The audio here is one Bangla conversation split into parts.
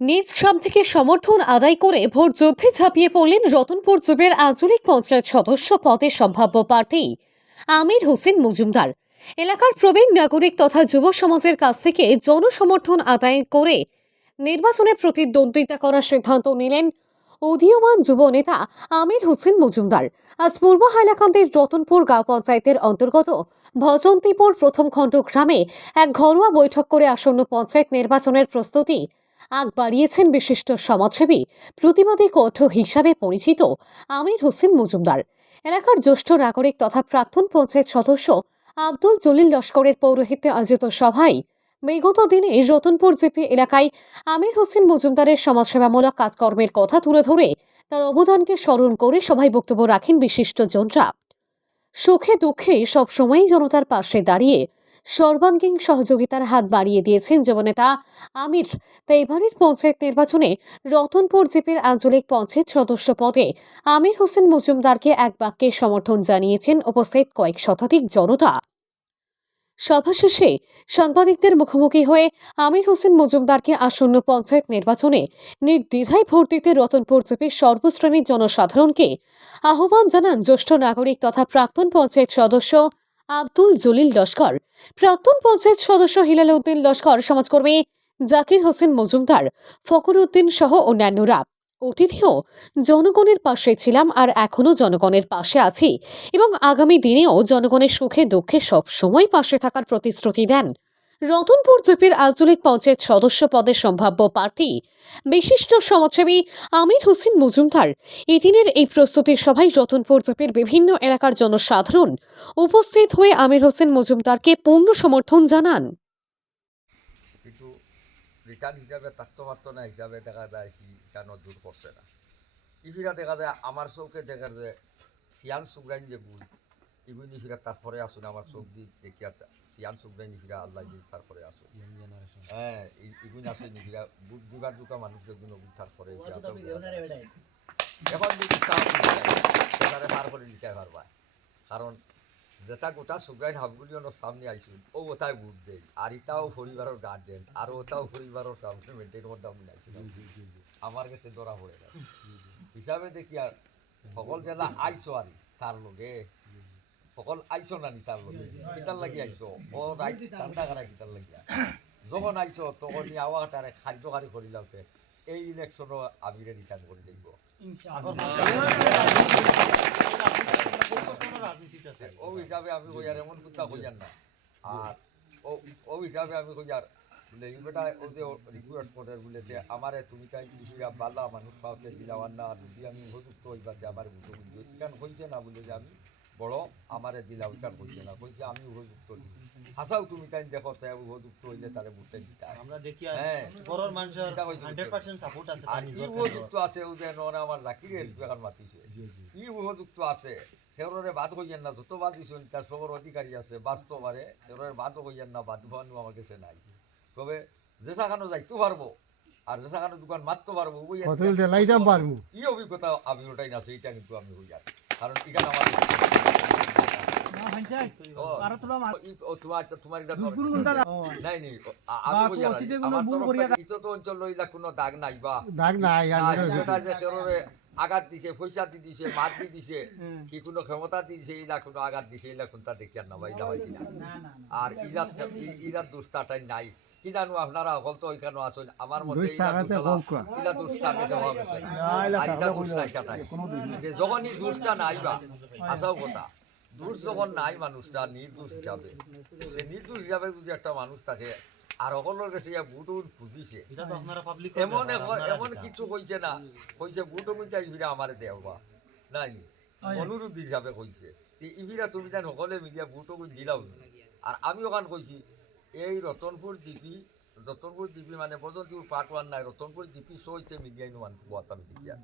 নিজ গ্রাম থেকে সমর্থন আদায় করে ভোট যুদ্ধে ঝাঁপিয়ে পড়লেন রতনপুর যুবের আঞ্চলিক পঞ্চায়েত সদস্য পদে সম্ভাব্য প্রার্থী আমির হোসেন মজুমদার। এলাকার প্রবীণ নাগরিক তথা যুব সমাজের কাছ থেকে জনসমর্থন আদায় করে নির্বাচনে প্রতিদ্বন্দ্বিতা করার সিদ্ধান্ত নিলেন উদীয়মান যুব নেতা আমির হোসেন মজুমদার। আজ পূর্ব হাইলাকান্দির রতনপুর গাঁও পঞ্চায়েতের অন্তর্গত ভজন্তিপুর প্রথম খণ্ড গ্রামে এক ঘরোয়া বৈঠক করে আসন্ন পঞ্চায়েত নির্বাচনের প্রস্তুতি আগ বাড়িয়েছেন বিশিষ্ট সমাজসেবী, প্রতিবাদী কণ্ঠ হিসাবে পরিচিত আমির হোসেন মজুমদার। এলাকার জ্যেষ্ঠ নাগরিক তথা প্রাক্তন পঞ্চায়েত সদস্য আব্দুল জলিল লস্করের পৌরোহিত্যে আয়োজিত সভায় বিগত দিনে রতনপুর জিপি এলাকায় আমির হোসেন মজুমদারের সমাজসেবামূলক কাজকর্মের কথা তুলে ধরে তার অবদানকে স্মরণ করে সভায় বক্তব্য রাখেন বিশিষ্ট জনরা। সুখে দুঃখে সবসময়ই জনতার পাশে দাঁড়িয়ে সর্বাঙ্গীন সহযোগিতার হাত বাড়িয়ে দিয়েছেন যুবনেতা আমির। তাই এবারের পঞ্চায়েত নির্বাচনে রতনপুর জিপির আঞ্চলিক পঞ্চায়েত সদস্য পদে আমির হোসেন মজুমদারকে এক বাক্যে সমর্থন জানিয়েছেন উপস্থিত কয়েক শতাধিক জনতা। সভা শেষে সাংবাদিকদের মুখোমুখি হয়ে আমির হোসেন মজুমদারকে আসন্ন পঞ্চায়েত নির্বাচনে নির্দ্বিধায় ভোট দিতে রতনপুর জিপির সর্বশ্রেণীর জনসাধারণকে আহ্বান জানান জ্যেষ্ঠ নাগরিক তথা প্রাক্তন পঞ্চায়েত সদস্য আব্দুল জলিল লস্কর। প্রাক্তন পঞ্চায়েত সদস্য হিলাল উদ্দিন লস্কর, সমাজকর্মী জাকির হোসেন মজুমদার ফকর উদ্দিন সহ অন্যান্যরা। অতিথিও জনগণের পাশে ছিলাম আর এখনও জনগণের পাশে আছি এবং আগামী দিনেও জনগণের সুখে দুঃখে সব সময় পাশে থাকার প্রতিশ্রুতি দেন। রতনপুর জিপির আঞ্চলিক পঞ্চায়েত সদস্য পদের সম্ভাব্য প্রার্থী বিশিষ্ট সমাজসেবী আমির হোসেন মজুমদার। এদিনের এই প্রস্তুতি সভায় রতনপুর জিপির বিভিন্ন এলাকার জনসাধারণ উপস্থিত হয়ে আমির হোসেন মজুমদারকে পূর্ণ সমর্থন জানান। কিন্তু হিসাবে দেখা দূর করছে না। দেখা আমার চৌকে দেখা তারপরে আসুন আমার শিয়ান সুগ্রাইন ফিরা আল্লাহ দি তারপরে আসুন হ্যাঁ ইগুন আসে নিফিরা দিবার দুকা মানুষ যেগুলো তারপরে এখন যদি সেখানে তারপরে দিতে পারবা। কারণ যেটা গোটা সুগ্রাইন হাবগুলিও সামনে আইসুন ও ওটাই বুট দেয়। আর এটাও পরিবারের গার্জেন আর ওটাও পরিবারের সামনে মেনটেন করতে আমি আইসুন আমার কাছে ধরা পড়ে গেল হিসাবে দেখি আর সকল জেলা আইসো আর তার লগে। সকল আইসো নানি তার লগে? কিতার লাগি আইসো ও রাইট ঠান্ডা করা কিতার লাগিয়া যখন আইসো তখনই আওয়া তারে কার্যকারী করিলাম এই ইলেকশনও আমিরে রিটার্ন করে দেখব ও হিসাবে আমি কইয়ার এমন কথা কইয়ার না। আর ও হিসাবে আমি কইয়ার বলে এই ও যে রিকোয়েস্ট করে বলে যে আমারে তুমি তাই কিছুয়া বালা মানুষ পাওতে না আর যদি আমি উপযুক্ত হইবার যে আমার বুঝো বুঝো ইকান কইছে না বলে যে আমি। বড় আমারে দিলা ইকান কইছে না কইছে আমি উপযুক্ত হাসাও তুমি তাই দেখো তাই উপযুক্ত হইলে তারে বুঝতে দিতে আমরা দেখি হ্যাঁ। বড়র মানুষের এটা কইছি হান্ড্রেড পার্সেন্ট সাপোর্ট আছে আর নিজের উপযুক্ত আছে ও যে নরে আমার জাকিরের এখন মাতিছে ই উপযুক্ত আছে সেওরে বাদ কইয়েন না যত বাদ দিছেন তার সবর অধিকারী আছে বাস্তবারে সেওরের বাদ কইয়েন না বাদ ভানু আমার কাছে নাই। তবে যে সাখানো যাইতে পারব আর যে দোকান মারতে পারব ওই কতল দেলাইতাম পারব ই অভিজ্ঞতা আমি ওটাই না সেইটা কিন্তু আমি হই আর। কারণ এখানে আমার আঘাত দিছে পয়সা দি দিছে মার দি দিছে কি কোনো ক্ষমতা দি দিছে ইলা কোনো আঘাত দিছে ইলা কোনটা দেখি আর না ভাই আর ইলা ইলা দুষ্টাটাই নাই। কি জানো আপনারা সকল তো ওইখানে আছেন আমার মতে দুষ্টা আঘাতে হোক কোয়া। ইলা দুষ্টা গেছে হওয়া গেছে আর ইলা দুষ্টা এটা নাই। যে যখনই দুষ্টা নাই আসাও কথা। দোষ যখন নাই মানুষটা নির্দোষ হিসাবে। নির্দোষ হিসাবে যদি একটা মানুষ থাকে আর সকলের কাছে ইয়া বুট উট খুঁজিছে এমন এমন কিছু কইছে না কইছে বুটো মিটাই ফিরে আমারে দেওয়া নাই। অনুরোধ হিসাবে কইছে। ই- ইফিরা তুমি জান সকলে মিলিয়া বুটো কই দিলাও আর আমি ওখান কইছি এই রতনপুর জিপি রতনপুর জিপি মানে বদন্তিপুর পার্ট ওয়ান নাই রতনপুর জিপি সইতে মিলিয়াই নো মানুষ বাত আমি দেখি আর।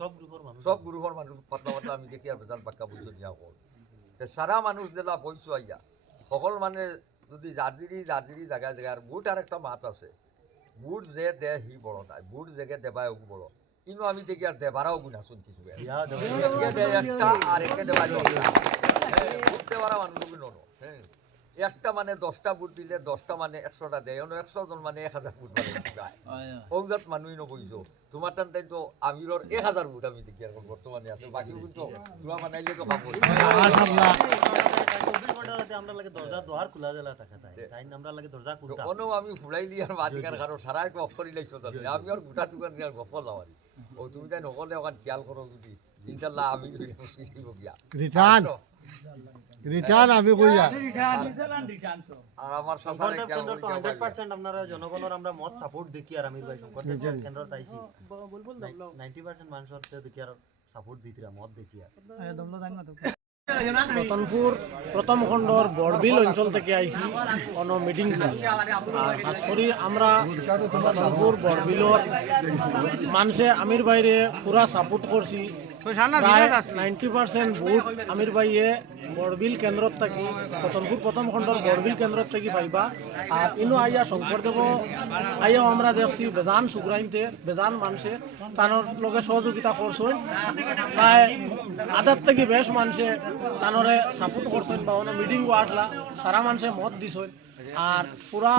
সব গ্রুপের মানুষ সব গুরুহর মানুষ পাতলা পাতলা আমি দেখি আর বেজাল পাক্কা বুঝছ দিয়া হল। তে সারা মানুষ দিলা বইছো আইয়া। সকল মানে যদি জার্জিরি জার্জিরি জায়গায় জায়গায় আর বুট আর একটা মাত আছে। বুট যে দে হি বড় নাই বুট জেগে দেবাই ও বড়। কিন্তু আমি দেখি আর দেবারাও গুণ আসুন কিছু। একটা আর একে দেবাই বুট দেওয়ারা মানুষ একটা মানে দশটা বুট দিলে দশটা মানে একশোটা দেয় অন্য একশো জন মানে এক হাজার বুট মানে যায় ওজাত মানুষই নবইছো তোমার টানটাই তো আমিরর এক হাজার বুট আমি দেখি এখন বর্তমানে আছে। বাকি বুট তো তোরা বানাইলে তো খাব আমি ফুলাইলি আর মাটিকার কারও সারা অফ করে লাইছো আমি আর গোটা দোকান গফল ও তুমি তাই নকলে ওখান খেয়াল করো যদি। ইনশাল্লাহ আমি রিটার্ন রিটার্ন আমি কইয়া আর আমার শঙ্করদেব সাসারে খেয়াল কেন্দ্র তো করে হান্ড্রেড পার্সেন্ট আপনারা জনগণের আমরা মত সাপোর্ট দেখি আর আমির ভাই শঙ্করদেব কেন্দ্র তাইছি নাইনটি পার্সেন্ট মানুষের তো দেখি আর সাপোর্ট দিতিরা মত দেখি আর। রতনপুর প্রথম খণ্ডর বড়বিল অঞ্চল থেকে আইছি কোনো মিটিং আর খাস করি আমরা রতনপুর বড়বিলর মানুষে আমির বাইরে পুরা সাপোর্ট করছি। নাইনটি পার্সেন্ট ভোট আমির বাইয়ে বড়বিল কেন্দ্রত থাকি রতনপুর প্রথম খণ্ডর বড়বিল কেন্দ্রত থেকে পাইবা। আর ইনো আইয়া শঙ্করদেব আইয়াও আমরা দেখছি বেজান সুগ্রাইনতে বেজান মানুষে তানোর লগে সহযোগিতা করছেন প্রায় আধার থেকে বেশ মানুষে তানরে সাপোর্ট করছেন বা অন্য মিটিংও আসলা সারা মানুষে মত দিছেন আর পুরা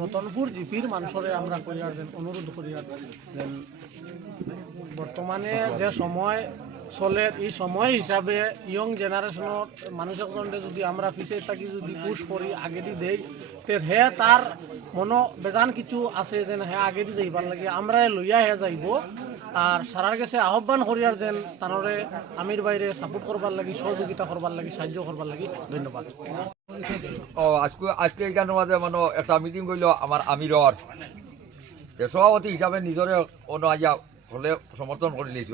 রতনপুর জিপির মানুষরে আমরা করিয়ার দেন অনুরোধ করিয়ার দেন বর্তমানে যে সময় চলে এই সময় হিসাবে ইয়ং জেনারেশনত মানুষ একজনে যদি আমরা পিছিয়ে থাকি যদি পুশ করি আগেদি দেই, তে হে তার মন বেজান কিছু আছে যেন হে আগেদি যাইবার লাগে। আমরা লইয়া হে যাইব। আর সারার কাছে আহ্বান করিয়ার যেন তানরে আমির বাইরে সাপোর্ট করবার লাগি, সহযোগিতা করবার লাগি, সাহায্য করবার লাগি। ধন্যবাদ। ও আজকে আজকে এখানের মাঝে মানে একটা মিটিং করল আমার আমিরর সভাপতি হিসাবে নিজরে অন্য হলে সমর্থন করে নিয়েছি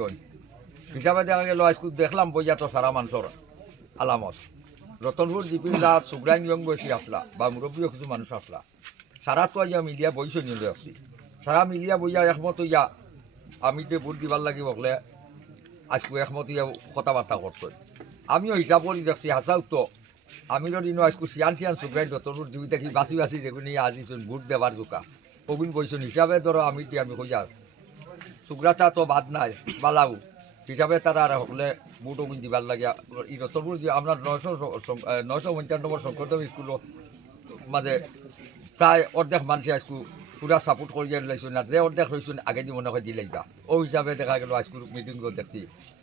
হিসাবে দেখা গেল, আজকে দেখলাম বইয়া তো সারা মানুষের আলামত। রতনপুর জিপির যা সুগ্রাইন ইয়ং বয়সী আসলা বা মুরব্বী কিছু মানুষ আসলা সারা তো আইয়া মিলিয়া বইস নিলে আসছি সারা মিলিয়া বইয়া একমত হইয়া আমি যে ভোট দিবার লাগি বকলে, আজকে একমত হইয়া কথাবার্তা করছেন আমিও হিসাব করে দেখছি হাসাও তো আমিরও দিনও আজকে সিয়ান সিয়ান সুগ্রাইন রতনপুর দুই দেখি বাসি বাসি যেগুলি আজিছেন ভোট দেবার জোকা। কবিন বইছেন হিসাবে ধরো আমি আমি কইয়া সুগ্রাটা তো বাদ নাই বালাও হিসাবে তারা আর হলে বুট অগুন দিবার লাগিয়া ই রতনপুর আমরা নয়শো নয়শো পঞ্চান্ন নম্বর সংকটম স্কুল মাঝে প্রায় অর্ধেক মানুষে আজকু পুরা সাপোর্ট করিয়া লাইছেন আর যে অর্ধেক হয়েছেন আগে দি মনে হয় দিলাইবা ও হিসাবে দেখা গেল আজকুর মিটিং দেখছি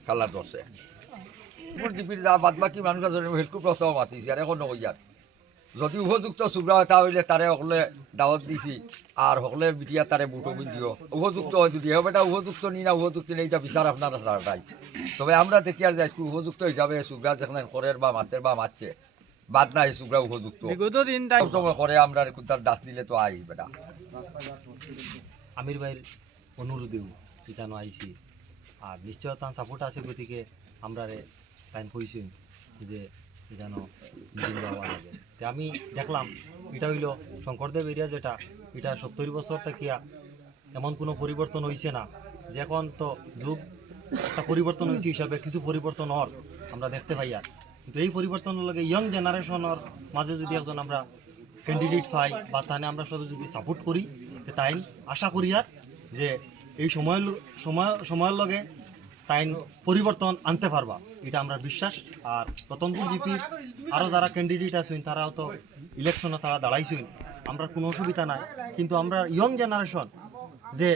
কালার দশে জিপির যা বাদ বাকি মানুষ আছে হেলকু প্রস্তাব মাতিছি আর এখন নকইয়ার যদি উপযুক্ত সুগ্রা এটা হইলে তারে সকলে দাওয়াত দিছি আর সকলে বিটিয়া তারে বুটো দিও উপযুক্ত হয় যদি। হবে এটা উপযুক্ত নি না উপযুক্ত নেই এটা বিচার আপনার নাই তবে আমরা দেখি আর যাই উপযুক্ত হিসাবে সুগ্রা যেখানে করের বা মাতের বা মারছে বাদ নাই সুগ্রা উপযুক্ত। সময় করে আমরা তার দাস দিলে তো আই বেটা। আমির ভাইয়ের অনুরোধেও এখানে আইছি আর নিশ্চয় তার সাপোর্ট আছে গতিকে আমরা টাইম কইছি যে মিটিং লাগে। আমি দেখলাম, এটা হইল শঙ্করদেব এরিয়া যেটা, এটা সত্তর বছর থাকিয়া এমন কোনো পরিবর্তন হয়েছে না। যে এখন তো যুগ, একটা পরিবর্তন হয়েছে হিসাবে কিছু পরিবর্তন হর আমরা দেখতে পাই আর কিন্তু এই পরিবর্তনের লগে ইয়ং জেনারেশনের মাঝে যদি একজন আমরা ক্যান্ডিডেট পাই বা তানে আমরা সবাই যদি সাপোর্ট করি তাই আশা করি আর যে এই সময় সময়, সময়ের লগে তাই পরিবর্তন আনতে পারবা, এটা আমরা বিশ্বাস। আর রতনপুর জিপির আরও যারা ক্যান্ডিডেট আছেন, তারাও তো ইলেকশনে তারা দাঁড়াইছেন, আমরা কোনো অসুবিধা নাই। কিন্তু আমরা ইয়ং জেনারেশন যে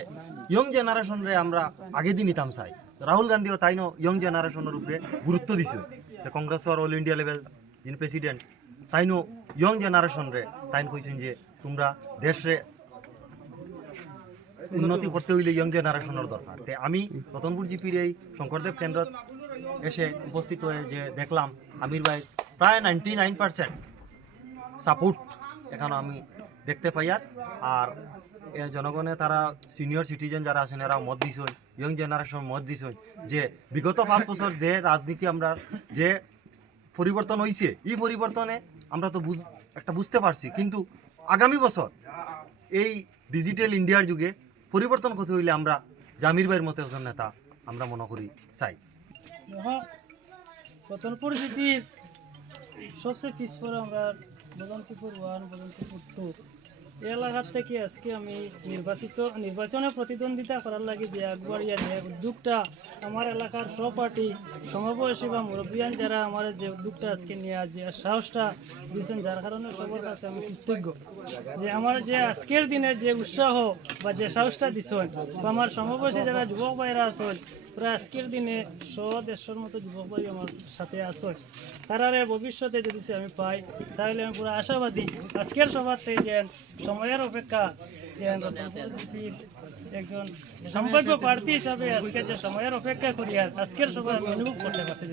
ইয়ং জেনারেশনরে আমরা আগে দিয়ে নিতাম চাই। রাহুল গান্ধীও তাই ন ইয়ং জেনারেশনের উপরে গুরুত্ব দিছে। যে কংগ্রেসের অল ইন্ডিয়া লেভেল যিনি প্রেসিডেন্ট তাই নো ইয়ং জেনারেশনরে তাই কইছেন যে তোমরা দেশে উন্নতি করতে হইলে ইয়ং জেনারেশনের দরকার। তে আমি রতনপুর জিপির এই শঙ্করদেব কেন্দ্রত এসে উপস্থিত হয়ে যে দেখলাম আমির ভাই প্রায় নাইনটি নাইন পার্সেন্ট সাপোর্ট এখানে আমি দেখতে পাই আর। আর জনগণে তারা সিনিয়র সিটিজেন যারা আছেন এরা মত দিছেন ইয়ং জেনারেশন মত দিছেন যে বিগত পাঁচ বছর যে রাজনীতি আমরা যে পরিবর্তন হয়েছে এই পরিবর্তনে আমরা তো বুঝ একটা বুঝতে পারছি। কিন্তু আগামী বছর এই ডিজিটাল ইন্ডিয়ার যুগে পরিবর্তন করতে হইলে আমরা জামির ভাইয়ের মতো একজন নেতা আমরা মনে করি, চাই। সিটির সবচেয়ে পিছপরে আমরা বদন্তিপুর ওয়ান, বদন্তিপুর টু। এলাকার থেকে আজকে আমি নির্বাচিত, নির্বাচনে প্রতিদ্বন্দ্বিতা করার লাগে যে একবারিয়া যে উদ্যোগটা আমার এলাকার সহপাঠী, সমবয়সী বা মুরব্বিয়ান যারা আমার যে উদ্যোগটা আজকে নিয়ে যে সাহসটা দিয়েছেন, যার কারণে সবার কাছে আমি কৃতজ্ঞ যে আমার যে আজকের দিনে যে উৎসাহ বা যে সাহসটা দিছেন বা আমার সমবয়সী যারা যুবক ভাইরা আছেন প্রায় আজকের দিনে শো দেড়শোর মতো যুবক ভাই আমার সাথে আসে তারারে ভবিষ্যতে যদি আমি পাই, তাহলে আমি পুরো আশাবাদী আজকের সভাতে যেন সময়ের অপেক্ষা একজন সম্ভাব্য প্রার্থী হিসাবে আজকে যে সময়ের অপেক্ষা করি আর আজকের সভা আমি অনুভব করতে পারছি।